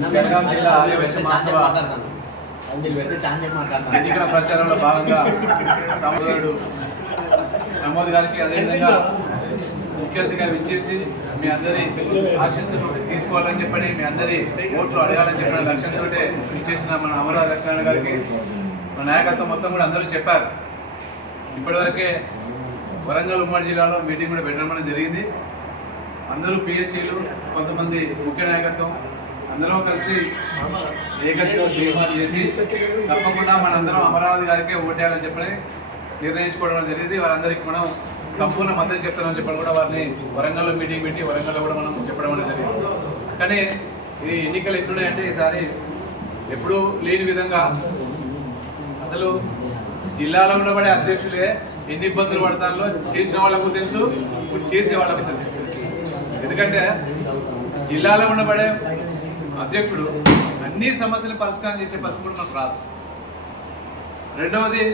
జనగాం జిల్లా ఆర్యవైశ్య మహాసభ ఎన్నికల ప్రచారంలో భాగంగా సహోదరుడు ప్రమోద్ గారికి అదేవిధంగా ముఖ్య అతిథిగా విచ్చేసి మీ అందరి ఆశీస్సులు తీసుకోవాలని చెప్పని మీ అందరి ఓట్లు అడగాలని చెప్పిన లక్ష్యంతో విచ్చేసిన మన అమరావతి లక్ష్మణ గారికి. మన నాయకత్వం మొత్తం కూడా అందరూ చెప్పారు. ఇప్పటివరకే వరంగల్ ఉమ్మడి జిల్లాలో మీటింగ్ కూడా పెట్టడం అనేది జరిగింది. అందరూ పిహెచ్డీలు కొంతమంది ముఖ్య నాయకత్వం అందరం కలిసి ఏకత్వ తీర్మానం చేసి తప్పకుండా మనందరం అమరావతి గారికి ఓటేయాలని చెప్పని నిర్ణయించుకోవడం జరిగింది. వారందరికీ మనం సంపూర్ణ మద్దతు చెప్తామని చెప్పని కూడా వారిని వరంగల్లో మీటింగ్ పెట్టి వరంగల్లో కూడా మనం చెప్పడం అనేది జరిగింది. కానీ ఇది ఎన్నికలు ఎట్లున్నాయంటే ఈసారి ఎప్పుడూ లేని విధంగా అసలు జిల్లాలో ఉండబడే అధ్యక్షులే ఎన్ని ఇబ్బందులు పడతారో చేసిన వాళ్ళకు తెలుసు ఇప్పుడు చేసే వాళ్ళకు తెలుసు. ఎందుకంటే జిల్లాలో ఉండబడే అధ్యక్షుడు అన్ని సమస్యలు పరిష్కారం చేసే పరిస్థితి కూడా మనకు రాదు. రెండవది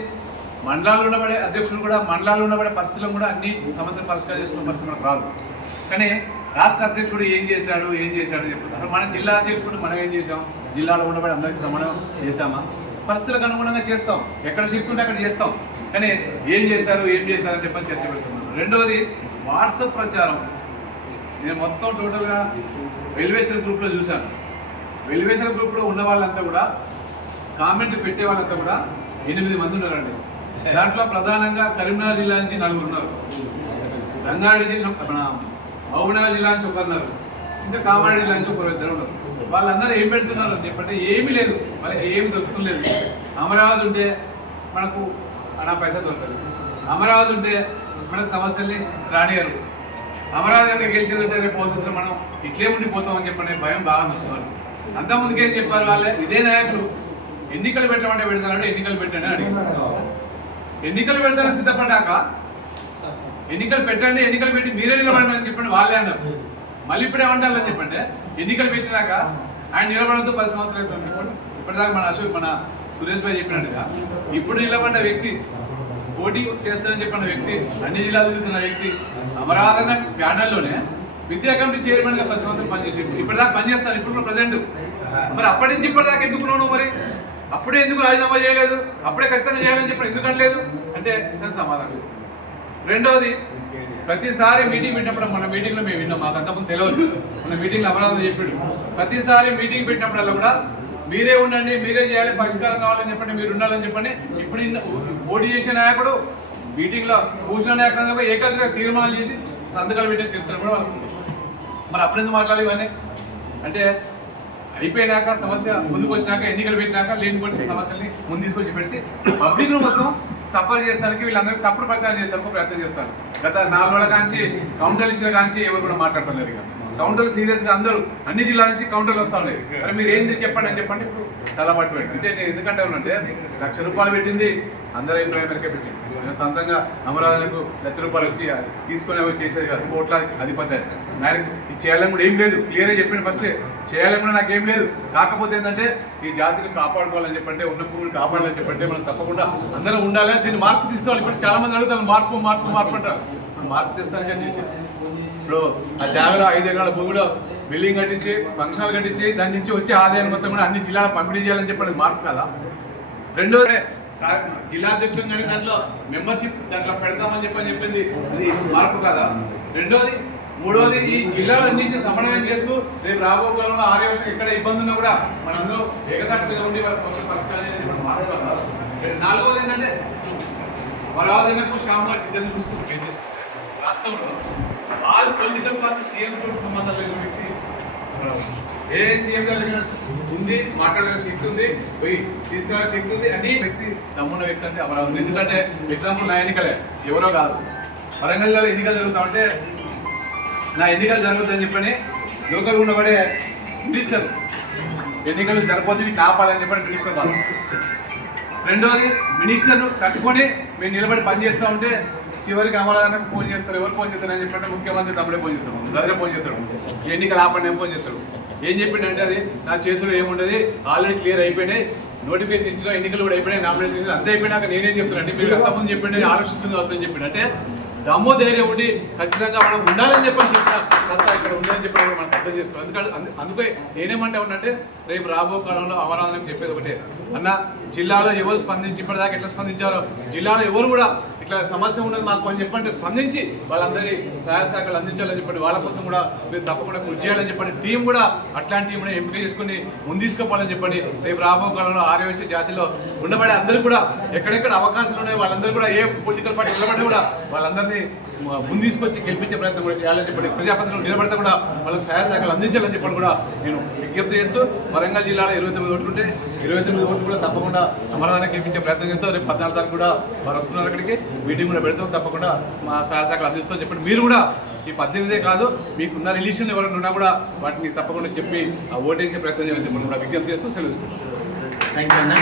మండలాలు ఉండబడే అధ్యక్షుడు కూడా మండలాలు ఉండబడే పరిస్థితులను కూడా అన్ని సమస్యలు పరిష్కారం చేసుకునే పరిస్థితి మనకు రాదు. కానీ రాష్ట్ర అధ్యక్షుడు ఏం చేశాడు ఏం చేశాడు చెప్తున్నారు. మన జిల్లా అధ్యక్షుడు మనం ఏం చేసాం జిల్లాలో ఉండబడి అందరికీ సమానం చేశామా? పరిస్థితులకు అనుగుణంగా చేస్తాం. ఎక్కడ శక్తి ఉంటే అక్కడ చేస్తాం. కానీ ఏం చేశారు ఏం చేశారు అని చెప్పని చర్చ పెడుతున్నాను రెండవది వాట్సాప్ ప్రచారం. నేను మొత్తం టోటల్గా వెలివేషన్ గ్రూప్లో చూశాను. వెలివేషన్ గ్రూప్లో ఉన్న వాళ్ళంతా కూడా కామెంట్లు పెట్టే వాళ్ళంతా కూడా ఎనిమిది మంది ఉన్నారండి. దాంట్లో ప్రధానంగా కరీంనగర్ జిల్లా నుంచి నలుగురు ఉన్నారు. రంగారెడ్డి జిల్లా మన మహబూబ్నగర్ జిల్లా నుంచి ఒకరు ఉన్నారు. ఇంకా కామారెడ్డి జిల్లా నుంచి ఒకరు ఇద్దరు ఉన్నారు. వాళ్ళందరూ ఏం పెడుతున్నారు అని చెప్పంటే ఏమీ లేదు. వాళ్ళకి ఏమి దొరుకుతులేదు అమరావతి ఉంటే మనకు అనా పైసా దొరకదు. అమరావతి ఉంటే మనకు సమస్యల్ని రానియరు అమరావతి కనుక గెలిచేది ఉంటే రేపు పోతుంటే మనం ఇట్లే ఉండిపోతామని చెప్పనే భయం బాగా వస్తుంది అంత ముందుకేం చెప్పారు వాళ్ళే? ఇదే నాయకులు. ఎన్నికలు పెట్టమంటే పెడతానంటే ఎన్నికలు పెట్టండి అని ఎన్నికలు పెడతానని సిద్ధపడ్డాక? ఎన్నికలు పెట్టండి ఎన్నికలు పెట్టి మీరే నిలబడండి అని చెప్పండి వాళ్ళే అన్నారు. మళ్ళీ ఇప్పుడు ఏమంటారని చెప్పండి. ఎన్నికలు పెట్టినాక ఆయన నిలబడద్దు పది సంవత్సరాలు అవుతుంది ఇప్పటిదాకా మన అశోక్ మన సురేష్ భాయ్ చెప్పినట్టుగా ఇప్పుడు నిలబడ్డ వ్యక్తి పోటీ చేస్తానని చెప్పిన వ్యక్తి అన్ని జిల్లాలు తిరుగుతున్న వ్యక్తి అమరాధన ప్యానల్లోనే విద్యా కమిటీ చైర్మన్గా పది సంవత్సరాలు పనిచేసి ఇప్పటిదాకా పనిచేస్తాను ఇప్పుడు కూడా ప్రజెంట్ మరి అప్పటి నుంచి ఇప్పటిదాకా ఎందుకు నువ్వు మరి? అప్పుడే ఎందుకు రాజీనామా చేయలేదు? అప్పుడే ఖచ్చితంగా చేయాలని చెప్పి ఎందుకు అనలేదు అంటే సమాధానం. రెండవది ప్రతిసారి మీటింగ్ పెట్టినప్పుడు మన మీటింగ్లో మేము విన్నాం. మాకు అంతకుముందు తెలియదు. మన మీటింగ్లో అమరావతి చెప్పాడు. ప్రతిసారి మీటింగ్ పెట్టినప్పుడల్లా కూడా మీరే ఉండండి మీరే చేయాలి పరిష్కారం కావాలని చెప్పండి మీరు ఉండాలని చెప్పండి. ఇప్పుడు పోటీ చేసే నాయకుడు మీటింగ్లో కూర్చున్న నాయకుడు ఏకాగ్ర తీర్మానాలు చేసి సంతకాలు పెట్టే చరిత్ర కూడా వాళ్ళకు. మరి అప్పుడెందుకు మాట్లాడాలి ఇవన్నీ? అంటే అయిపోయినాక సమస్య ముందుకు వచ్చినాక ఎన్నికలు పెట్టినాక లేనిపోయిన సమస్యల్ని ముందు తీసుకొచ్చి పెడితే పబ్లిక్ మొత్తం సఫర్ చేస్తానికి వీళ్ళందరికీ తప్పుడు ప్రచారం చేస్తానికి ప్రయత్నం చేస్తారు. గత నాలుగు రోజుల కాంచి కౌంటర్లు ఇచ్చిన కాంచి ఎవరు కూడా మాట్లాడుతున్నారు ఇక. కౌంటర్లు సీరియస్గా అందరూ అన్ని జిల్లాల నుంచి కౌంటర్లు వస్తా ఉన్నాయి. మరి మీరు ఏంది చెప్పండి అని చెప్పండి. ఇప్పుడు చాలా పట్టు పెట్టి అంటే నేను ఎందుకంటే ఉన్నంటే లక్ష రూపాయలు పెట్టింది అందరూ అభిప్రాయం మేరకే పెట్టింది. సొంతంగా అమరావతికు లక్ష రూపాయలు వచ్చి తీసుకొని అవి చేసేది కాదు. కోట్ల అధిపతి ఆయన. ఇది చేయాలని కూడా ఏం లేదు. క్లియర్గా చెప్పాను ఫస్ట్ చేయాలని కూడా నాకు ఏం లేదు. కాకపోతే ఏంటంటే ఈ జాతిని కాపాడుకోవాలని చెప్పంటే ఉన్న పువ్వులు కాపాడాలని చెప్పంటే మనం తప్పకుండా అందరూ ఉండాలి దీన్ని మార్పు తీసుకోవాలి ఇప్పుడు చాలా మంది అడుగుతారు మార్పు మార్పు మార్పు అంటారు. మార్పు తీస్తాను అని చేసేది? ఇప్పుడు ఆ జాగాలో ఐదు ఎకరాల భూమిలో బిల్డింగ్ కట్టించి ఫంక్షన్ కట్టించి దాని నుంచి వచ్చే ఆదాయం మొత్తం కూడా అన్ని జిల్లాలకు పంపిణీ చేయాలని చెప్పండి మార్పు కదా? రెండో జిల్లాధ్యక్షం జిల్లా కానీ దాంట్లో మెంబర్షిప్ దాంట్లో పెడతామని చెప్పని చెప్పింది. అది మార్పు కదా? రెండోది మూడోది ఈ జిల్లాలన్నింటినీ సమన్వయం చేస్తూ రేపు రాబో కాలంలో ఆరే ఎక్కడ ఇబ్బంది ఉన్నా కూడా మనందరూ ఏకతాటి మీద ఉండి వాళ్ళ సమస్య పరిష్కారం మార్పు కదా. నాలుగోది ఏంటంటే వరాదనకు శ్యామ్ గారు ఇద్దరిని చూసుకుంటూ రాష్ట్రంలో ఆల్ పొలిటికల్ పార్టీ సీఎం తోటి సంబంధాలు లేని వ్యక్తి ఏ సీఎం గారు ఉంది మాట్లాడే శక్తి ఉంది పోయి తీసుకురావే శక్తి ఉంది అని వ్యక్తి దమ్మున్న వ్యక్తి అంటే అమరావతి. ఎందుకంటే ఎగ్జాంపుల్ నా ఎన్నికలే ఎవరో కాదు. వరంగల్లో ఎన్నికలు జరుగుతామంటే నా ఎన్నికలు జరగద్దని చెప్పని లోకల్ ఉండబడే మినిస్టర్ ఎన్నికలు జరగబోతుంది కాపాలని చెప్పని మినిస్టర్ వాళ్ళు. రెండోది మినిస్టర్ను కట్టుకొని మేము నిలబడి పనిచేస్తూ ఉంటే చివరికి అమరావతికి ఫోన్ చేస్తారు. ఎవరు ఫోన్ చేస్తారు అని చెప్పంటే ముఖ్యమంత్రి తప్పుడే ఫోన్ చేస్తారు. గదిలో ఫోన్ చేస్తాడు ఎన్నికలు ఆపండి ఏం ఫోన్ చేస్తాడు ఏం చెప్పిండంటే అది నా చేతిలో ఏముండదు ఆల్రెడీ క్లియర్ అయిపోయినాయి. నోటిఫికేషన్ ఇచ్చిన ఎన్నికలు కూడా అయిపోయినాయి నామినేషన్ అంతే అయిపోయినాక నేనేం చెప్తాను అంటే మీరు అంతకుముందు చెప్పిండే ఆలోచిస్తుంది అవుతుందని చెప్పిండు అంటే దమ్ము ధైర్యం ఉండి ఖచ్చితంగా మనం ఉండాలని చెప్పని చెప్పిన సత్తా ఇక్కడ ఉందని చెప్పి మనం అర్థం చేసుకోవాలి. ఎందుకంటే అందుకే నేనేమంటే ఉన్నట్టే రేపు రాబో కాలంలో అమరావతి చెప్పేది ఒకటే. అన్న జిల్లాలో ఎవరు స్పందించి ఇప్పటిదాకా ఎట్లా స్పందించారో? జిల్లాలో ఎవరు కూడా ఇట్లా సమస్య ఉన్నది మాకు అని చెప్పండి స్పందించి వాళ్ళందరి సహాయ సహకారాలు అందించాలని చెప్పండి. వాళ్ళ కోసం కూడా మీరు తప్పకుండా కృషి చేయాలని చెప్పండి. టీం కూడా అట్లాంటి టీంని ఎంపిక చేసుకుని ముందు తీసుకుపోవాలని చెప్పండి. రేపు రాబో కాలంలో ఆర్యవైశ్య జాతిలో ఉండబడే అందరూ కూడా ఎక్కడెక్కడ అవకాశాలు ఉన్నాయో వాళ్ళందరూ కూడా ఏ పొలిటికల్ పార్టీ నిలబడి కూడా వాళ్ళందరినీ ముందు తీసుకొచ్చి గెలిపించే ప్రయత్నం కూడా చేయాలని చెప్పి ప్రజాపతిలో నిలబడితే కూడా వాళ్ళకి సహాయ సహకారాలు అందించాలని చెప్పని కూడా నేను విజ్ఞప్తి చేస్తూ వరంగల్ జిల్లాలో ఇరవై తొమ్మిది ఓట్లు ఉంటే ఇరవై తొమ్మిది ఓట్లు కూడా తప్పకుండా అమరాధాన్ని గెలిపించే ప్రయత్నం చేస్తాం రేపు పద్నాలుగు తారీఖు కూడా వారు వస్తున్నారు అక్కడికి. మీటింగ్ కూడా పెడతాం. తప్పకుండా మా సహాయ సహకారాలు అందిస్తాం చెప్పండి మీరు కూడా ఈ పద్దెనిమిదే కాదు మీకున్న రిలీషన్ ఎవరైనా ఉన్నా కూడా వాటిని తప్పకుండా చెప్పి ఓటేసే ఓటించే ప్రయత్నం చేయాలని చెప్పి కూడా విజ్ఞప్తి చేస్తూ సెలవు థ్యాంక్ యూ అన్న.